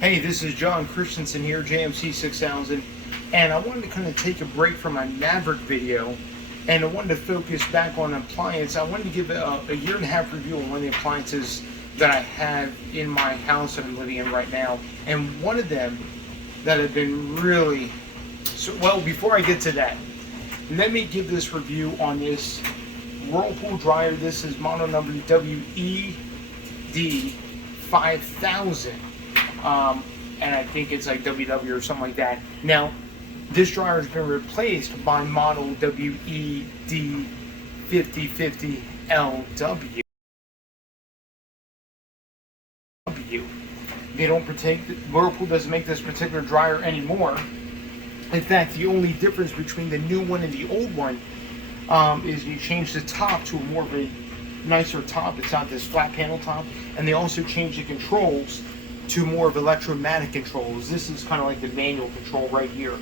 Hey, this is John Christensen here, JMC 6000, and I wanted to kind of take a break from my Maverick video, and I wanted to focus back on appliance. I wanted to give a year and a half review on one of the appliances that I have in my house that I'm living in right now, and one of them that have been really, well, before I get to that, let me give this review on this Whirlpool dryer. This is model number WED 5000. And I think it's like WW or something like that. Now, this dryer has been replaced by model WED 5050 LW. They don't Whirlpool doesn't make this particular dryer anymore. In fact, the only difference between the new one and the old one is you change the top to a more of a nicer top. It's not this flat panel top. And they also changed the controls to more of electromagnetic controls. This is kind of like the manual control right here.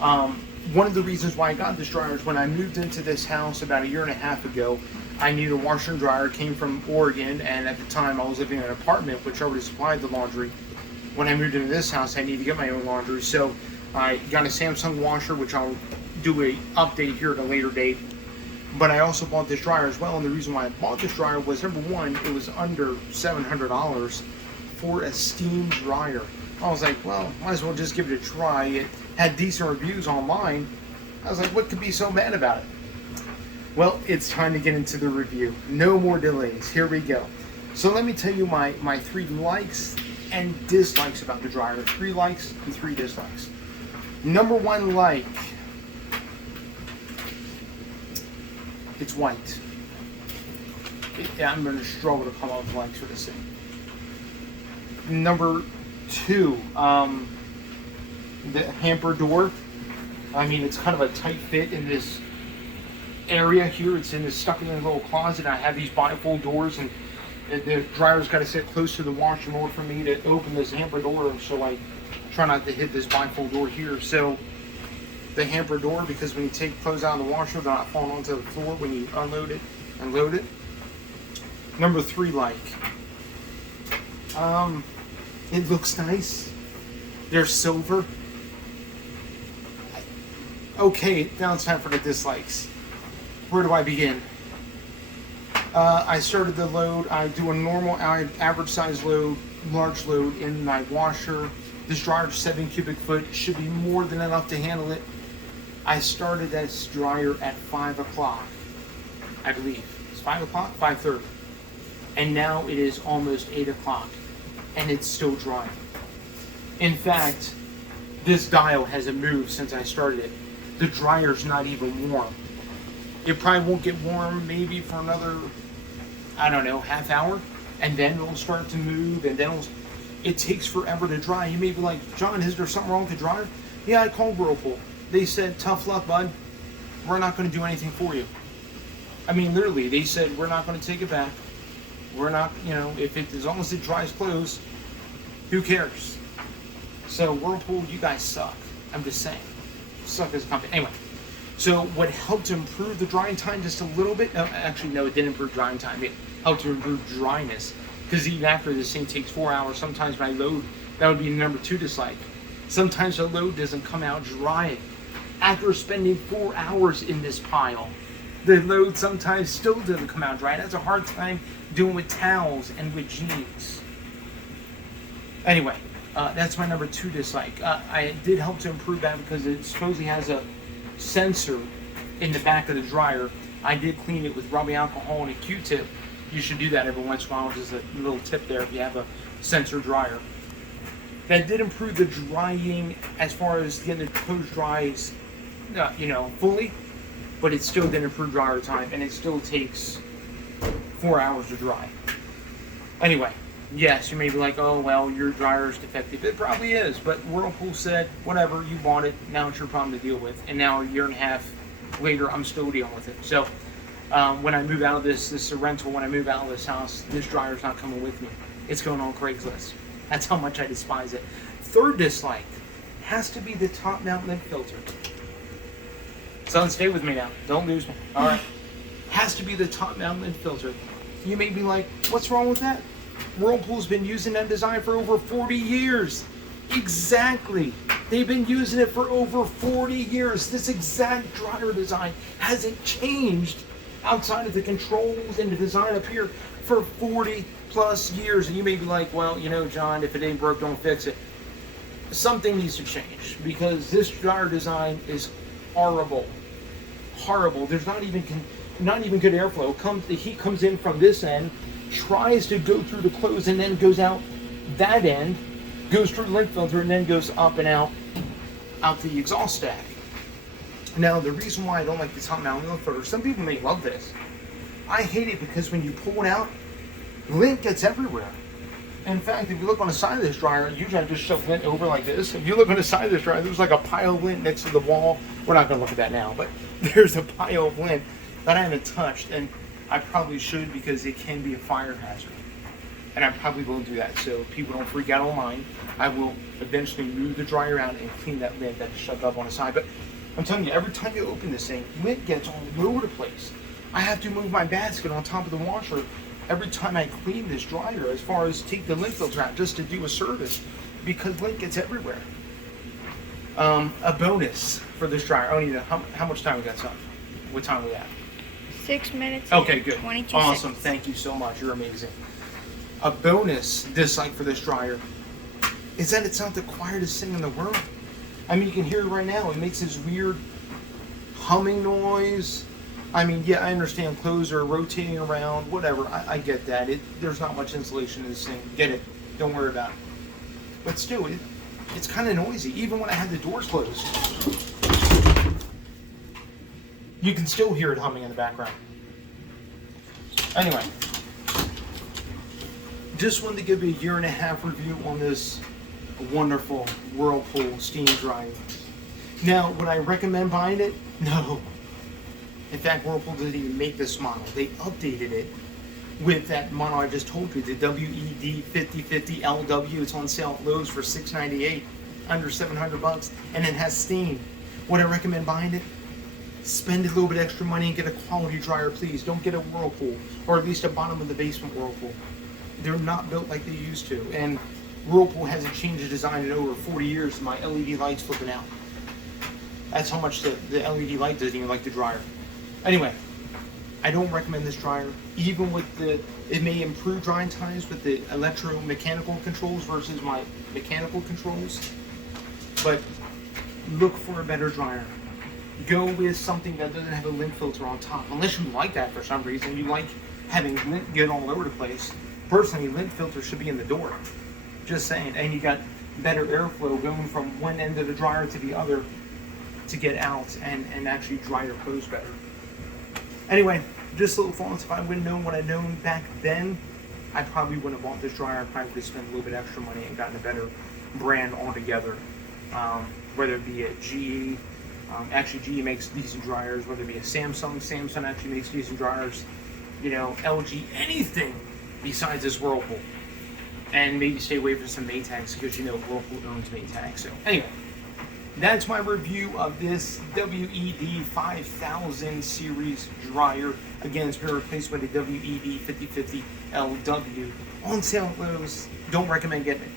One of the reasons why I got this dryer is when I moved into this house about a year and a half ago, I needed a washer and dryer. Came from Oregon, and at the time I was living in an apartment which already supplied the laundry. When I moved into this house, I needed to get my own laundry, so I got a Samsung washer, which I'll do a update here at a later date. But I also bought this dryer as well, and the reason why I bought this dryer was, number one, it was under $700 for a steam dryer. I was like, well, might as well just give it a try. It had decent reviews online. I was like, what could be so bad about it? Well, it's time to get into the review. No more delays. Here we go. So let me tell you my 3 likes and dislikes about the dryer. 3 likes and 3 dislikes. Number 1 like. It's white. I'm going to struggle to come up with likes for this thing. Number 2, the hamper door. I mean, it's kind of a tight fit in this area here. It's stuck in a little closet. I have these bifold doors, and the dryer's got to sit close to the washer in order for me to open this hamper door. So I try not to hit this bifold door here. So the hamper door, because when you take clothes out of the washer, they're not falling onto the floor when you unload it and load it. Number 3 like. It looks nice. They're silver. Okay, now it's time for the dislikes. Where do I begin? I started the load. I do a normal average size load, large load in my washer. This dryer is 7 cubic foot. Should be more than enough to handle it. I started this dryer at 5 o'clock, I believe. It's 5 o'clock? 5:30. And now it is almost 8 o'clock. And it's still drying. In fact, this dial hasn't moved since I started it. The dryer's not even warm. It probably won't get warm maybe for another, I don't know, half hour, and then it'll start to move, and then it takes forever to dry. You may be like, John, is there something wrong with the dryer? Yeah, I called Whirlpool. They said, tough luck, bud. We're not going to do anything for you. I mean, literally, they said, we're not going to take it back. We're not, as long as it dries clothes, who cares? So Whirlpool, you guys suck. I'm just saying. Suck as a company. Anyway, so what helped to improve the drying time just a little bit, no, actually no, it didn't improve drying time. It helped to improve dryness. Because even after this thing takes 4 hours, sometimes my load, that would be number 2 dislike. Sometimes the load doesn't come out dry. After spending 4 hours in this pile, the load sometimes still doesn't come out dry. That's a hard time doing with towels and with jeans. Anyway, that's my number 2 dislike. I did help to improve that because it supposedly has a sensor in the back of the dryer. I did clean it with rubbing alcohol and a Q-tip. You should do that every once in a while. Just a little tip there if you have a sensor dryer. That did improve the drying as far as getting the clothes dries, fully. But it still didn't improve dryer time, and it still takes 4 hours to dry. Anyway, yes, you may be like, oh, well, your dryer is defective. It probably is, but Whirlpool said, whatever, you bought it, now it's your problem to deal with. And now a year and a half later, I'm still dealing with it. So when I move out of this is a rental, when I move out of this house, this dryer's not coming with me. It's going on Craigslist. That's how much I despise it. 3rd dislike has to be the top mount lint filter. Son, stay with me now. Don't lose me. All right. Has to be the top mount lint filter. You may be like, what's wrong with that? Whirlpool's been using that design for over 40 years. Exactly. They've been using it for over 40 years. This exact dryer design hasn't changed outside of the controls and the design up here for 40 plus years. And you may be like, well, you know, John, if it ain't broke, don't fix it. Something needs to change because this dryer design is horrible. Horrible. There's not even good airflow. The heat comes in from this end, tries to go through the clothes, and then goes out that end, goes through the lint filter, and then goes up and out the exhaust stack. Now, the reason why I don't like this hot mount lint filter, some people may love this. I hate it because when you pull it out, lint gets everywhere. In fact, if you look on the side of this dryer, usually I just shove lint over like this. If you look on the side of this dryer, there's like a pile of lint next to the wall. We're not going to look at that now, but there's a pile of lint that I haven't touched, and I probably should because it can be a fire hazard. And I probably will do that, so people don't freak out online. I will eventually move the dryer out and clean that lint that's shoved up on the side. But I'm telling you, every time you open this thing, lint gets all over the place. I have to move my basket on top of the washer every time I clean this dryer, as far as take the lint filter out just to do a service, because lint gets everywhere. A bonus for this dryer. Oh, Anita, how much time we got, son? What time are we at? 6 minutes. Okay, good. 22 awesome. seconds. Thank you so much. You're amazing. A bonus dislike for this dryer is that it's not the quietest thing in the world. I mean, you can hear it right now. It makes this weird humming noise. I mean, yeah, I understand clothes are rotating around, whatever. I get that. There's not much insulation in this thing. Get it. Don't worry about it. But still, it's kind of noisy. Even when I had the doors closed, you can still hear it humming in the background. Anyway, just wanted to give you a 1.5 year review on this wonderful Whirlpool Steam Dryer. Now, would I recommend buying it? No. In fact, Whirlpool didn't even make this model. They updated it with that model I just told you, the WED 5050LW. It's on sale at Lowe's for $698, under $700, and it has steam. Would I recommend buying it? Spend a little bit extra money and get a quality dryer, please. Don't get a Whirlpool, or at least a bottom of the basement Whirlpool. They're not built like they used to, and Whirlpool hasn't changed the design in over 40 years. My LED light's flipping out. That's how much the LED light doesn't even like the dryer. Anyway, I don't recommend this dryer, even with it may improve drying times with the electromechanical controls versus my mechanical controls, but look for a better dryer. Go with something that doesn't have a lint filter on top, unless you like that for some reason. You like having lint get all over the place. Personally, lint filter should be in the door. Just saying. And you got better airflow going from one end of the dryer to the other to get out and actually dry your clothes better. Anyway, just a little thoughts. If I would have known what I'd known back then, I probably wouldn't have bought this dryer. I probably would have spent a little bit extra money and gotten a better brand altogether. Whether it be a GE, actually GE makes decent dryers. Whether it be a Samsung actually makes decent dryers. You know, LG, anything besides this Whirlpool. And maybe stay away from some Maytags because you know Whirlpool owns Maytag. So anyway, that's my review of this WED 5000 series dryer. Again, it's been replaced by the WED 5050LW. On sale at Lowe's. Don't recommend getting it.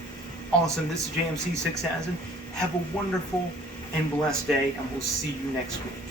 Awesome. This is JMC 6000. Have a wonderful and blessed day, and we'll see you next week.